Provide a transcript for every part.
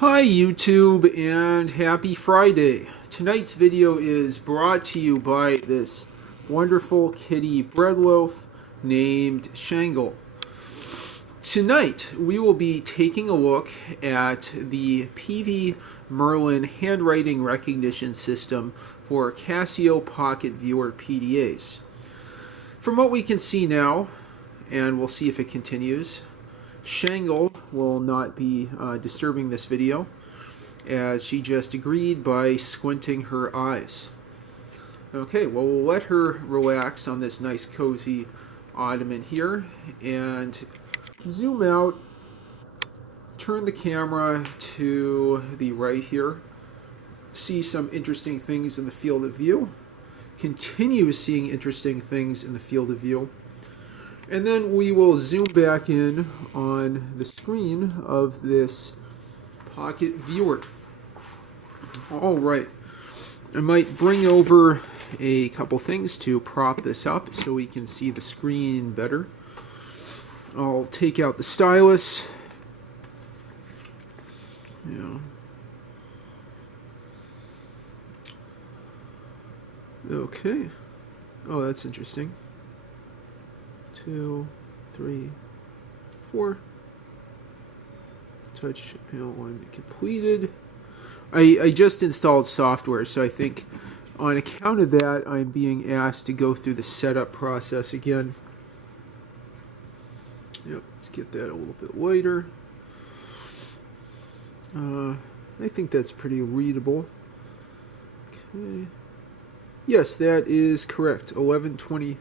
Hi YouTube and happy Friday. Tonight's video is brought to you by this wonderful kitty bread loaf named Shangle. Tonight we will be taking a look at the PVMerlin handwriting recognition system for Casio Pocket Viewer PDAs. From what we can see now, and we'll see if it continues, Shangle will not be disturbing this video, as she just agreed by squinting her eyes. Okay, well, we'll let her relax on this nice cozy ottoman here and zoom out, turn the camera to the right here, see some interesting things in the field of view, continue seeing interesting things in the field of view, and then we will zoom back in on the screen of this pocket viewer. Alright, I might bring over a couple things to prop this up so we can see the screen better. I'll take out the stylus. Okay. Oh, that's interesting. 2, 3, 4. Touch panel alignment completed. I just installed software, so I think on account of that I'm being asked to go through the setup process again. Yep, let's get that a little bit lighter. I think that's pretty readable. Okay. Yes, that is correct. 11:20.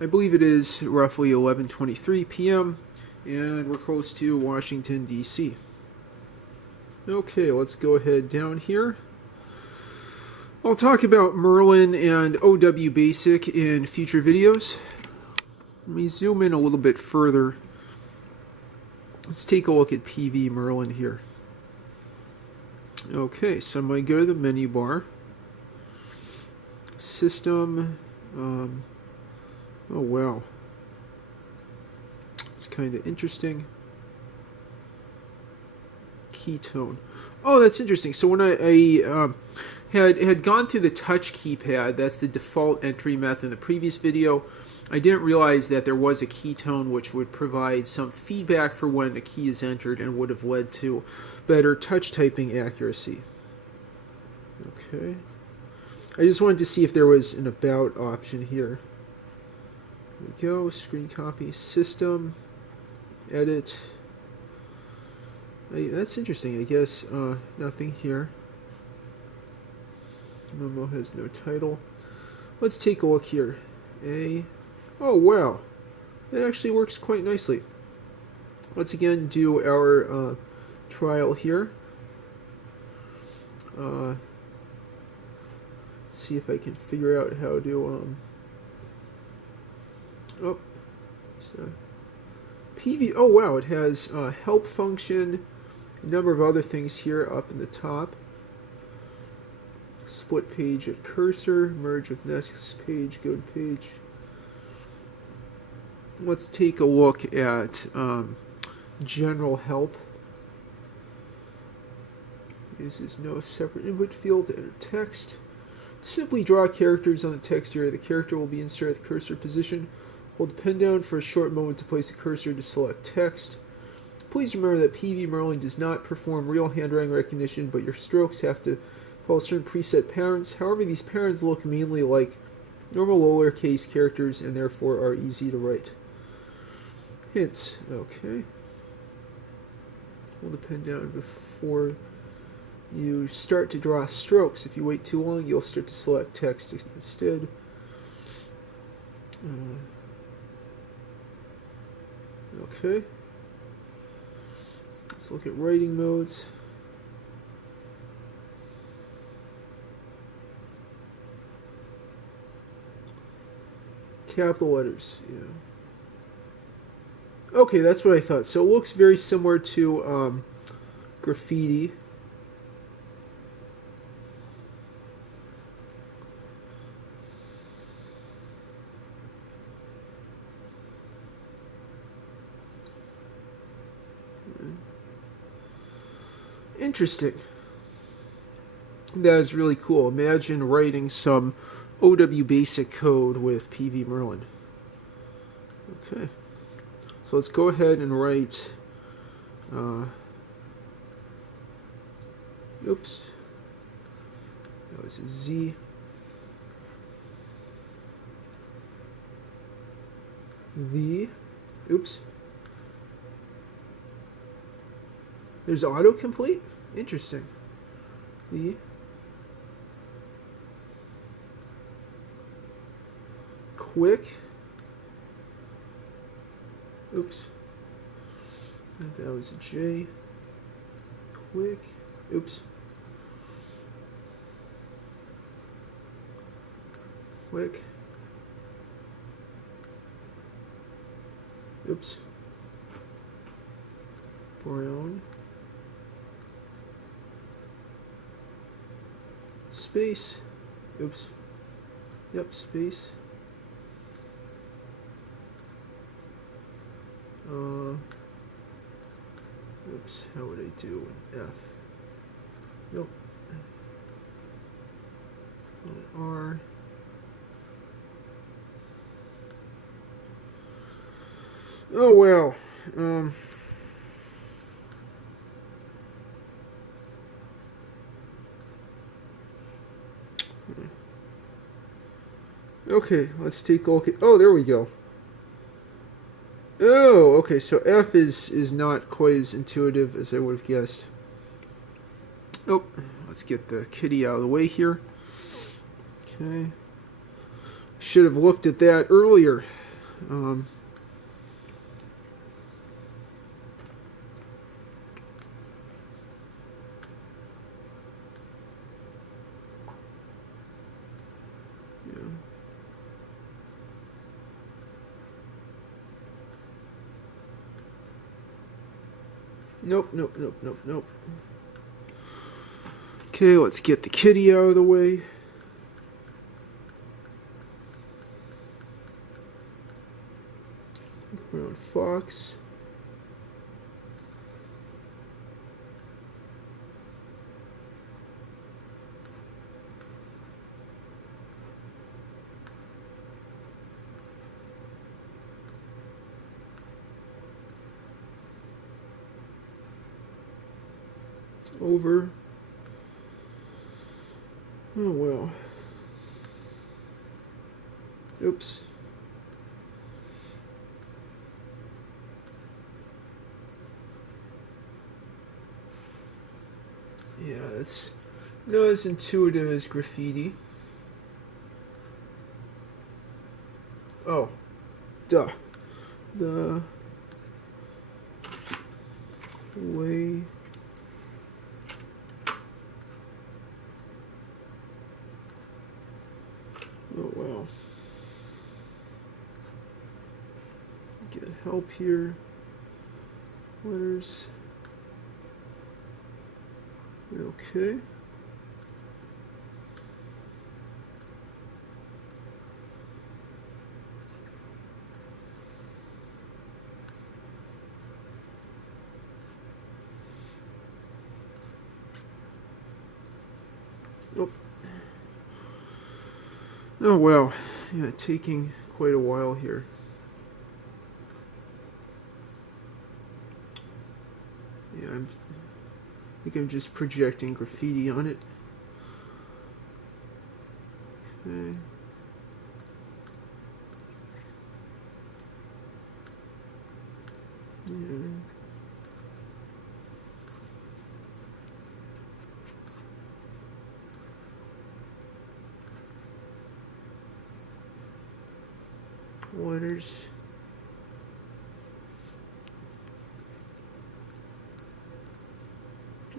I believe it is roughly 11:23 p.m. and we're close to Washington, D.C. Okay, let's go ahead down here. I'll talk about Merlin and OW Basic in future videos. Let me zoom in a little bit further. Let's take a look at PVMerlin here. Okay, so I'm going to go to the menu bar. System. Oh wow. It's kind of interesting. Ketone. Oh, that's interesting. So when I had gone through the touch keypad, that's the default entry method in the previous video, I didn't realize that there was a ketone which would provide some feedback for when a key is entered and would have led to better touch typing accuracy. Okay. I just wanted to see if there was an about option here. There we go. Screen copy, system, edit. That's interesting. I guess nothing here. Memo has no title. Let's take a look here. Oh wow, that actually works quite nicely. Let's again do our trial here. See if I can figure out how to oh wow, it has help function, a number of other things here up in the top. Split page at cursor, merge with next page, go to page. Let's take a look at general help. Uses no separate input field to enter text. Simply draw characters on the text area. The character will be inserted at the cursor position. Hold the pen down for a short moment to place the cursor to select text. Please remember that PVMerlin does not perform real handwriting recognition, but your strokes have to follow certain preset patterns. However, these patterns look mainly like normal lowercase characters and therefore are easy to write. Hints. Okay. Hold the pen down before you start to draw strokes. If you wait too long, you'll start to select text instead. Okay. Let's look at writing modes. Capital letters, yeah. Okay, that's what I thought. So it looks very similar to Graffiti. Interesting. That is really cool. Imagine writing some OW basic code with PVMerlin. Okay. So let's go ahead and write, oops, that was a Z. Oops. There's autocomplete? Interesting. Quick. Oops. That was a J. Quick. Oops. Quick. Oops. Brown. Space. Oops. Yep, space. Oops, how would I do an F? Nope. An R. Oh well. Okay, let's take a look at. Oh, there we go. Oh, okay, so F is not quite as intuitive as I would have guessed. Oh, let's get the kitty out of the way here. Okay. Should have looked at that earlier. Nope. Okay, let's get the kitty out of the way. Brown fox. Over. Oh well. Oops. Yeah, it's not as intuitive as graffiti. Oh, duh. The way oh wow. Get help here. Letters. Okay. Oh. Oh well, yeah, taking quite a while here. Yeah, I think I'm just projecting graffiti on it. Okay. Yeah. Letters.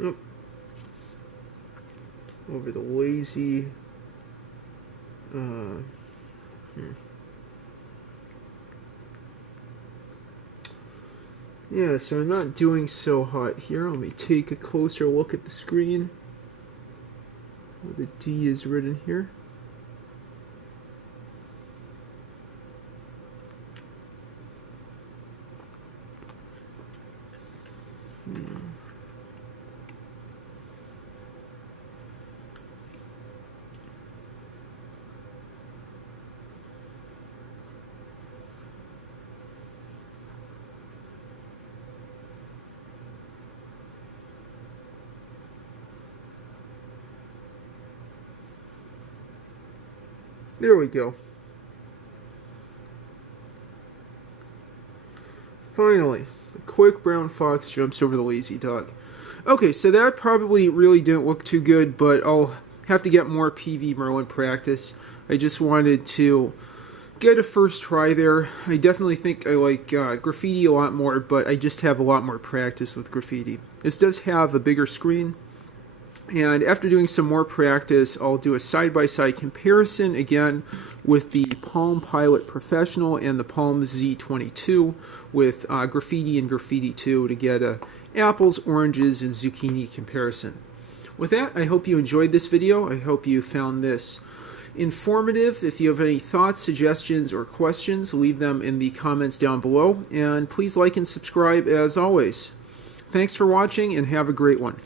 Oh. Over the lazy. Yeah, so I'm not doing so hot here. Let me take a closer look at the screen. The D is written here. There we go. Finally, the quick brown fox jumps over the lazy dog. Okay, so that probably really didn't look too good, but I'll have to get more PVMerlin practice. I just wanted to get a first try there. I definitely think I like Graffiti a lot more, but I just have a lot more practice with Graffiti. This does have a bigger screen, and after doing some more practice, I'll do a side-by-side comparison again with the Palm Pilot Professional and the Palm Z22 with Graffiti and Graffiti 2 to get a apples, oranges, and zucchini comparison. With that, I hope you enjoyed this video. I hope you found this informative. If you have any thoughts, suggestions, or questions, leave them in the comments down below. And please like and subscribe as always. Thanks for watching and have a great one.